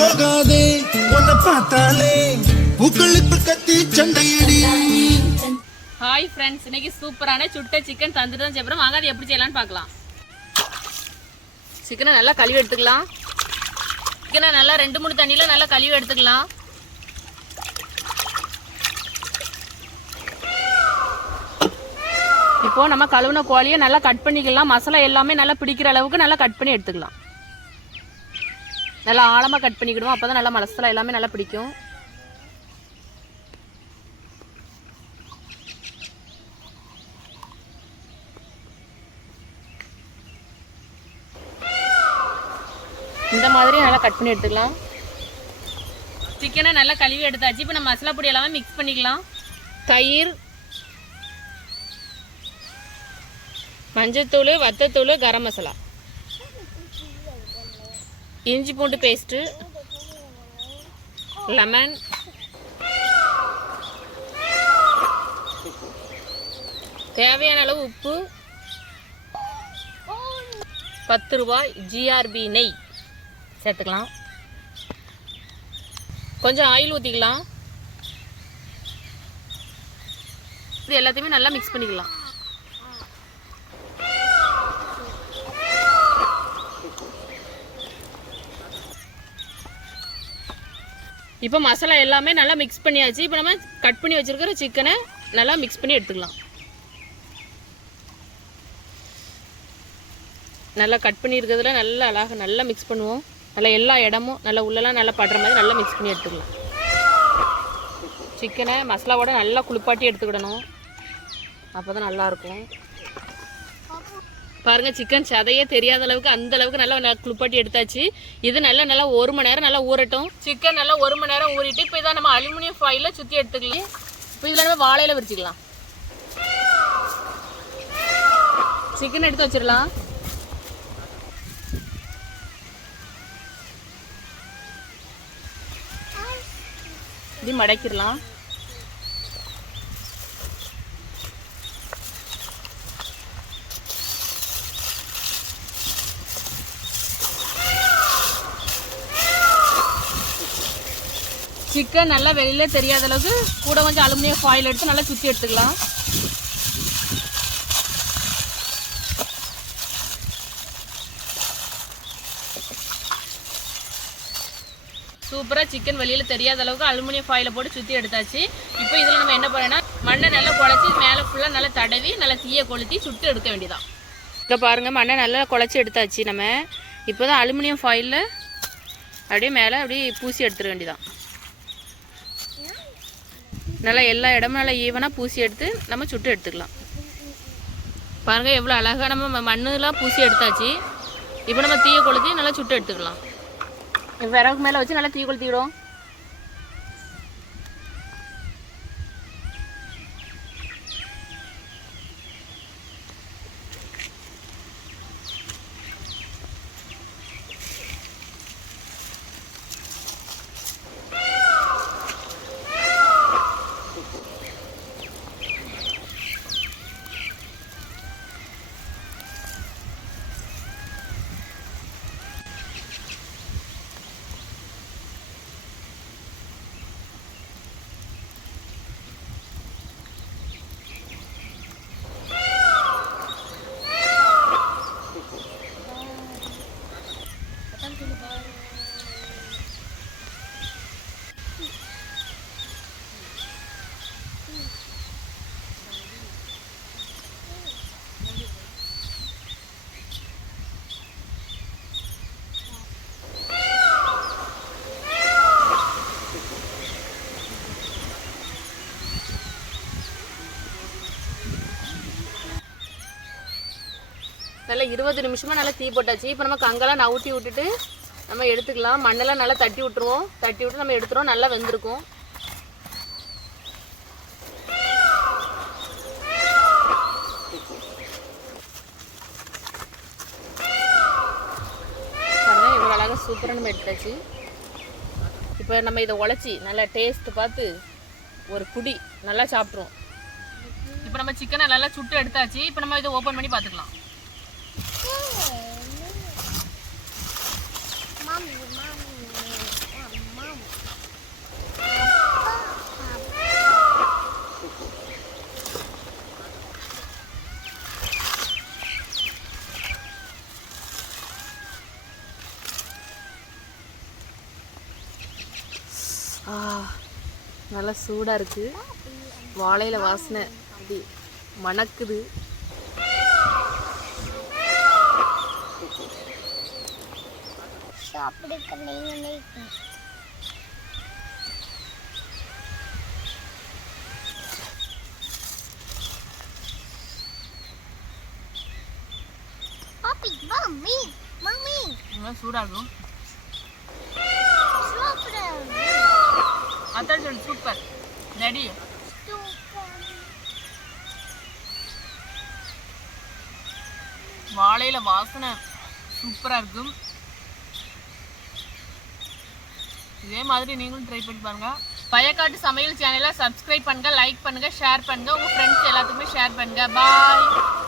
போகாதே உன்னை பார்த்தாலே பூக்களுக்கு கத்தி சண்டையடி. ஹாய் ஃப்ரெண்ட்ஸ், இன்னைக்கு சூப்பரான சுட்ட சிக்கன் தந்துட்டு தான் செய்யறோம். வாங்க அது எப்படி செய்யலாம்னு பார்க்கலாம். சிக்கனை நல்லா கழுவி எடுத்துக்கலாம். சிக்கனை நல்லா 2-3 தண்ணியில் நல்லா கழுவி எடுத்துக்கலாம். இப்போ நம்ம கழுவுன கோழியை நல்லா கட் பண்ணிக்கலாம். மசாலா எல்லாமே நல்லா பிடிக்கிற அளவுக்கு நல்லா கட் பண்ணி எடுத்துக்கலாம். நல்லா ஆழமாக கட் பண்ணிக்கிடுவோம், அப்போ தான் நல்லா மசாலா எல்லாமே நல்லா பிடிக்கும். இந்த மாதிரி நல்லா கட் பண்ணி எடுத்துக்கலாம். சிக்கனை நல்லா கழுவி எடுத்தாச்சு. இப்போ நம்ம மசாலா பொடி எல்லாமே மிக்ஸ் பண்ணிக்கலாம். தயிர், மஞ்சத்தூள், வத்தத்தூள், கரம் மசாலா, இஞ்சி பூண்டு பேஸ்ட்டு, லெமன், தேவையான அளவு உப்பு, 10 ரூபாய் ஜிஆர்பி நெய் சேர்த்துக்கலாம். கொஞ்சம் ஆயில் ஊற்றிக்கலாம். இது எல்லாத்தையுமே நல்லா மிக்ஸ் பண்ணிக்கலாம். இப்போ மசாலா எல்லாமே நல்லா மிக்ஸ் பண்ணியாச்சு. இப்போ நம்ம கட் பண்ணி வச்சுருக்கிற சிக்கனை நல்லா மிக்ஸ் பண்ணி எடுத்துக்கலாம். நல்லா கட் பண்ணி இருக்கிறதுல நல்லா அழகாக நல்லா மிக்ஸ் பண்ணுவோம். நல்லா எல்லா இடமும் நல்லா உள்ளெல்லாம் நல்லா படுற மாதிரி நல்லா மிக்ஸ் பண்ணி எடுத்துக்கலாம். சிக்கனை மசாலாவோட நல்லா குளிப்பாட்டி எடுத்துக்கிடணும், அப்போ தான் நல்லாயிருக்கும். பாருங்கள், சிக்கன் சதையே தெரியாத அளவுக்கு அந்த அளவுக்கு நல்லா குளிப்பாட்டி எடுத்தாச்சு. இது நல்லா 1 மணி நேரம் நல்லா ஊறட்டும். சிக்கன் நல்லா 1 மணி நேரம் ஊறிட்டு இப்போ இதை நம்ம அலுமினியம் ஃபாயிலில் சுற்றி எடுத்துக்கலாம். இப்போ இதில் நம்ம வாழையில விரிச்சிக்கலாம். சிக்கன் எடுத்து வச்சிடலாம். இது மடக்கிடலாம். சிக்கன் நல்லா வெளியில தெரியாத அளவுக்கு கூட கொஞ்சம் அலுமினியம் ஃபாயில் எடுத்து நல்லா சுற்றி எடுத்துக்கலாம். சூப்பராக சிக்கன் வெளியில் தெரியாத அளவுக்கு அலுமினியம் ஃபாயிலை போட்டு சுற்றி எடுத்தாச்சு. இப்போ இதில் நம்ம என்ன பண்ணோன்னா மண்ணை நல்லா குழச்சி மேலே ஃபுல்லாக நல்லா தடவி நல்லா தீயை கொளுத்தி சுட்டு எடுக்க வேண்டியதான். இப்போ பாருங்கள், மண்ணை நல்லா குழச்சி எடுத்தாச்சு. நம்ம இப்போ தான் அலுமினியம் ஃபாயிலில் அப்படியே மேலே அப்படியே பூசி எடுத்துட வேண்டியதான். நல்லா எல்லா இடமும் நல்லா ஈவனாக பூசி எடுத்து நம்ம சுட்டு எடுத்துக்கலாம். பாருங்கள் எவ்வளோ அழகாக நம்ம மண்ணெலாம் பூசி எடுத்தாச்சு. இப்போ நம்ம தீயை கொளுத்தி நல்லா சுட்டு எடுத்துக்கலாம். விறகு மேலே வச்சு நல்லா தீ கொளுத்திவிடும். நல்லா 20 நிமிஷமாக நல்லா தீ போட்டாச்சு. இப்போ நம்ம கங்கெல்லாம் நவுட்டி விட்டுட்டு நம்ம எடுத்துக்கலாம். மண்ணெல்லாம் நல்லா தட்டி விட்டுருவோம். தட்டி விட்டு நம்ம எடுத்துருவோம். நல்லா வெந்திருக்கும். இவ்வளோ அழகாக சூப்பராக நம்ம எடுத்தாச்சு. இப்போ நம்ம இதை உழைச்சி நல்லா டேஸ்ட்டு பார்த்து ஒரு குடி நல்லா சாப்பிட்ருவோம். இப்போ நம்ம சிக்கனை நல்லா சுட்டு எடுத்தாச்சு. இப்போ நம்ம இதை ஓப்பன் பண்ணி பார்த்துக்கலாம். நல்லா சூடாக இருக்குது. வாழையில வாசனை அப்படி மணக்குது. சூடாகும். அதான் சொல்லு சூப்பர் ரெடி. வாழையில வாசனை சூப்பராக இருக்கும். இதே மாதிரி நீங்களும் ட்ரை பண்ணி பாருங்க. பயக்காட்டு சமையல் சேனலை சப்ஸ்கிரைப் பண்ணுங்க, லைக் பண்ணுங்க, ஷேர் பண்ணுங்க, உங்க ஃப்ரெண்ட்ஸ் எல்லாத்துக்குமே ஷேர் பண்ணுங்க. பாய்.